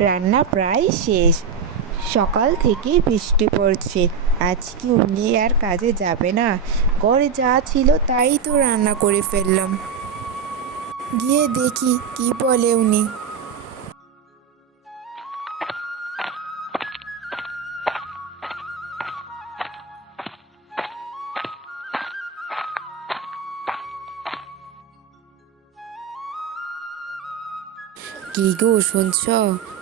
রান্না প্রায় শেষ। সকাল থেকে বৃষ্টি পড়ছে। আজ কি উনি আর কাজে যাবে না? ঘরে যা ছিল তাই তো রান্না করে ফেললাম। গিয়ে দেখি কি বলে উনি। কি গো শুনছ?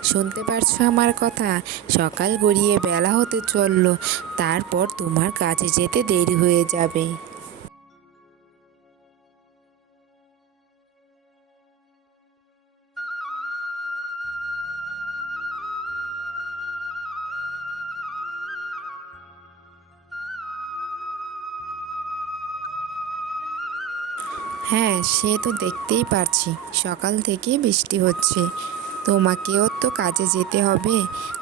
শুনতে পারছ আমার কথা? সকাল গড়িয়ে বেলা হতে চলল, তারপর তোমার কাছে যেতে দেরি হয়ে যাবে। হ্যাঁ সে তো দেখতেই পারছি। সকাল থেকে বৃষ্টি হচ্ছে। তোমাকেও তো কাজে যেতে হবে।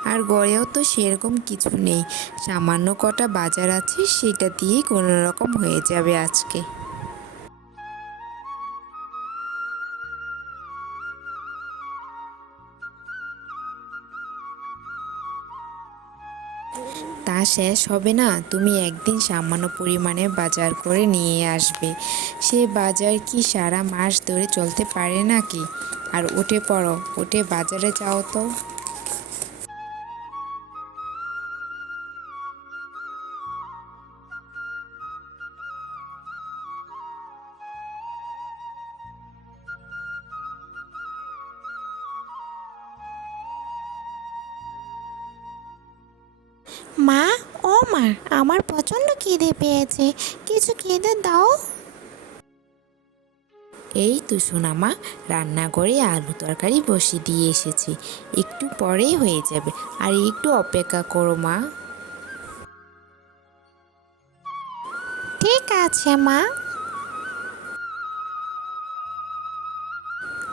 আর গড়েও তো সেরকম কিছু নেই। সামান্য কটা বাজার আছে, সেটা দিয়েই কোনো রকম হয়ে যাবে আজকে। শেষ হবে না। তুমি একদিন সামান্য পরিমাণে বাজার করে নিয়ে আসবে। সে বাজার কি সারা মাস ধরে চলতে পারে নাকি? আর উঠে পড়ো, উঠে বাজারে যাও তো। মা ও মা আমার প্রচণ্ড খিদে পেয়েছে। কিছু খেতে দাও। এই তো সোনামা রান্নাঘরে আলু তরকারি বসিয়ে দিয়ে এসেছি। একটু পরেই হয়ে যাবে। আর একটু অপেক্ষা করো মা। ঠিক আছে মা।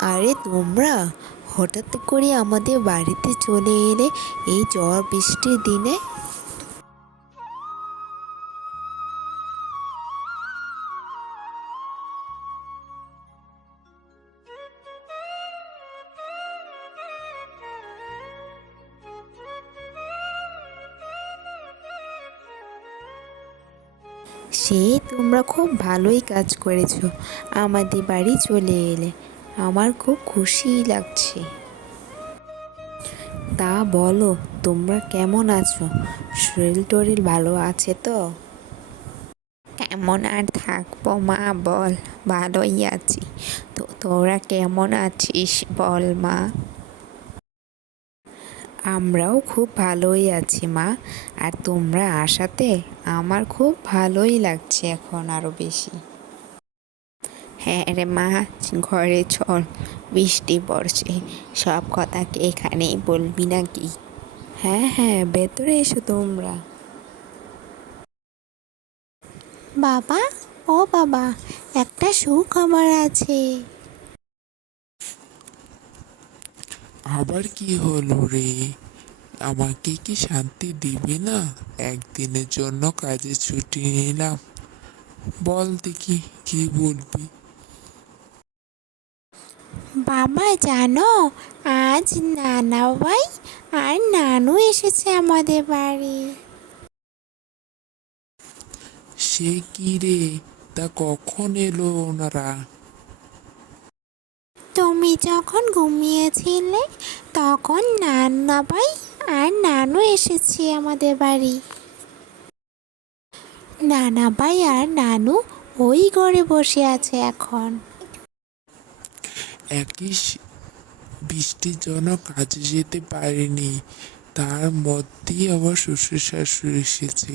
আরে তোমরা হঠাৎ করে আমাদের বাড়িতে চলে এলে এই ঝড় বৃষ্টির দিনে? সে তোমরা খুব ভালোই কাজ করেছ। আমাদের বাড়ি চলে এলে। আমার খুব খুশি লাগছে। তা বলো, তোমরা কেমন আছো? শরীর টরিল ভালো আছে তো? কেমন আর থাকব মা, বল। ভালোই আছি। তো তোরা কেমন আছিস বল মা? আমরাও খুব ভালোই আছি মা। আর তোমরা আসাতে আমার খুব ভালোই লাগছে এখন আরও বেশি। হ্যাঁ রে মা, ঘরে চল, বৃষ্টি পড়ছে, সব কথা কি এখানেই বলবি নাকি? হ্যাঁ হ্যাঁ ভেতরে এসো তোমরা। বাবা, ও বাবা, একটা সুখবর আছে। আবার কি হলো রে? আমাকে কি শান্তি দিবি না? একদিনের জন্য কাজে ছুটি নিলাম। বল দেখি কি বলবি? বাবা জানো আজ নানা ভাই আর নানু এসেছে আমাদের বাড়ি। সে কি রে? তা কখন এলো ওনারা? তুমি যখন ঘুমিয়েছিলে, তখন নানা ভাই আর নানু এসেছি আমাদের বাড়ি। নানা ভাই আর নানু ওই ঘরে বসে আছে এখন। একই বৃষ্টির জন্য কাজে যেতে পারিনি, তার মধ্যেই আবার শ্বশুর শাশুড়ি এসেছে।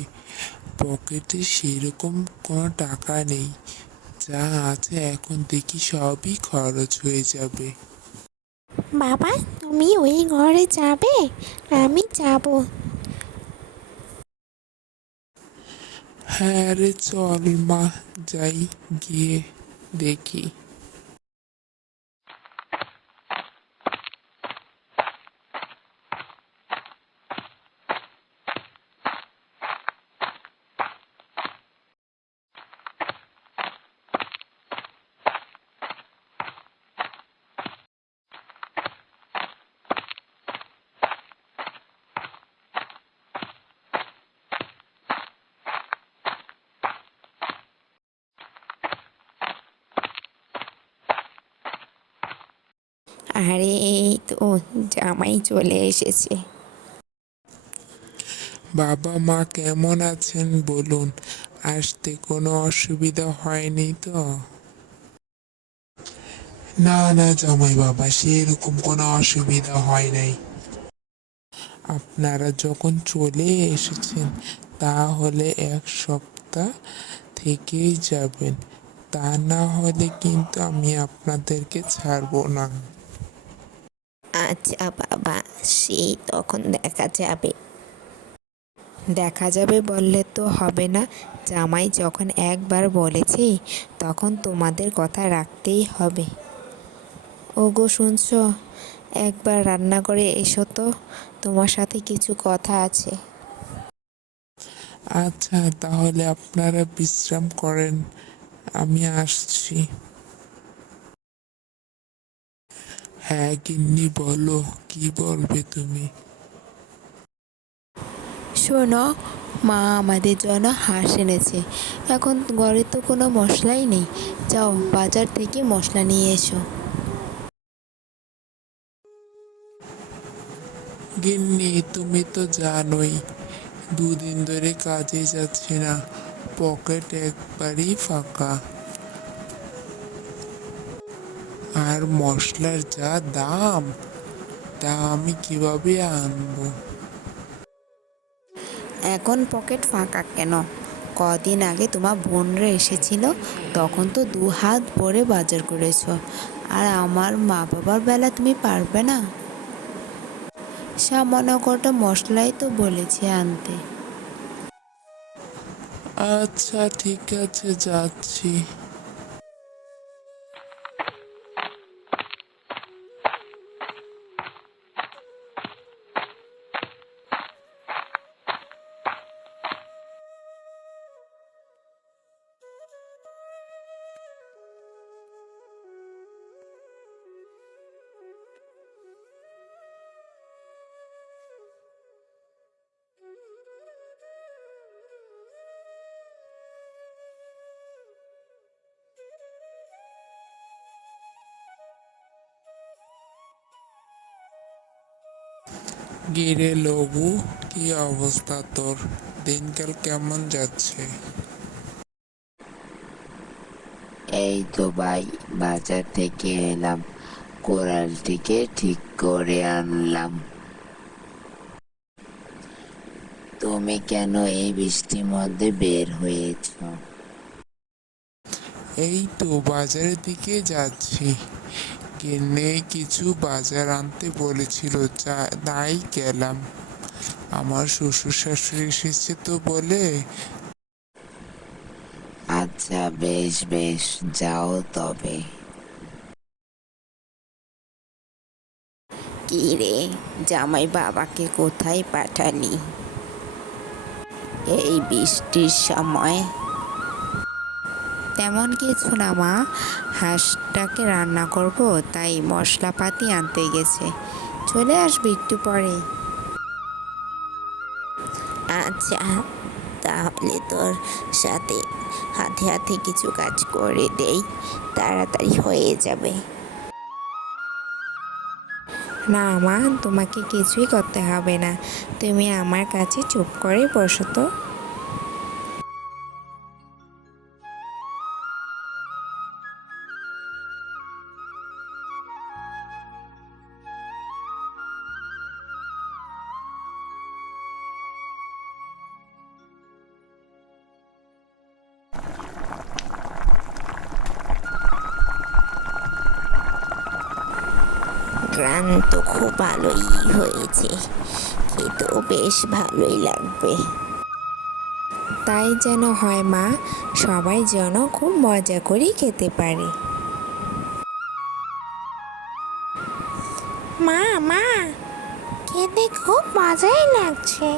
পকেটে সেরকম কোনো টাকা নেই যা আছে এখন দেখি সবই খরচ হয়ে যাবে। বাবা তুমি ওই ঘরে যাবে? আমি যাব। হ্যাঁ রে চল মা যাই গিয়ে দেখি। আরে, এই তো জামাই চলে এসেছে। বাবা মা কেমন আছেন বলুন? আসতে কোনো অসুবিধা হয়নি তো? না না জামাই বাবা, সেরকম কোনো অসুবিধা হয় নাই। আপনারা যখন চলে এসেছেন, তাহলে এক সপ্তাহ থেকেই যাবেন। তা না হলে কিন্তু আমি আপনাদেরকে ছাড়বো না। আচ্ছা বাবা সেই তখন দেখা যাবে। দেখা যাবে বললে তো হবে না। জামাই যখন একবার বলেছে, তখন তোমাদের কথা রাখতেই হবে। ওগো শুনছো, একবার রান্না করে এসো তো, তোমার সাথে কিছু কথা আছে। আচ্ছা তাহলে আপনারা বিশ্রাম করেন। আমি আসছি। হ্যাঁ গিন্নি বলো কি বলবে তুমি? শোনো মা আমাদের জন্য হাঁস এনেছে। এখন ঘরে তো কোনো মশলাই নেই। যাও বাজার থেকে মশলা নিয়ে এসো। গিন্নি তুমি তো জানোই দুদিন ধরে কাজে যাচ্ছে না। পকেট একবারই ফাঁকা। আর মশলার যা দাম তা আমি কীভাবে আনব? এখন পকেট ফাঁকা কেন? কদিন আগে তোমার বোনরা এসেছিল তখন তো দু হাত ভরে বাজার করেছ। আর আমার মা বাবার বেলা তুমি পারবে না? সামান্য কটা মশলাই তো বলেছি আনতে। আচ্ছা ঠিক আছে যাচ্ছি। গিরে লঘু কি অবস্থা তোর? দিনকাল কেমন যাচ্ছে? এই তো ভাই বাজার থেকে এলাম। কোরালটিকে ঠিক করে আনলাম। তুমি কেন এই বৃষ্টির মধ্যে বের হয়েছ? এই তো বাজারের দিকে যাচ্ছি। কিনে কিছু বাজার আনতে বলেছিল যা- তাই গেলাম। আমার শ্বশুর শাশুড়ি এসেছে তো বলে? আচ্ছা বেশ বেশ যাও তবে। কি রে জামাই বাবাকে কোথায় পাঠানি এই বৃষ্টির সময় তেমন কিছু না মা। হাঁসটাকে রান্না করব তাই মশলাপাতি আনতে গেছে। চলে আসবে একটু পরে। আচ্ছা তাহলে তোর সাথে হাতে হাতে কিছু কাজ করে দেই। তাড়াতাড়ি হয়ে যাবে। না মা তোমাকে কিছুই করতে হবে না। তুমি আমার কাছে চুপ করে বসো তো। তো খুব ভালোই হয়েছে খেতেও বেশ ভালোই লাগবে। তাই যেন হয় মা সবাই যেন খুব মজা করে খেতে পারে। মা মা খেতে খুব মজাই লাগছে।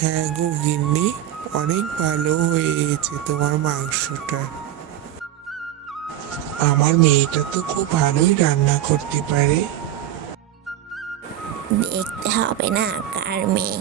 হ্যাঁ গো গিন্নি অনেক ভালো হয়েছে তোমার মাংসটা। আমার মেয়েটা তো খুব ভালোই রান্না করতে পারে। দেখতে হবে না কার মেয়ে।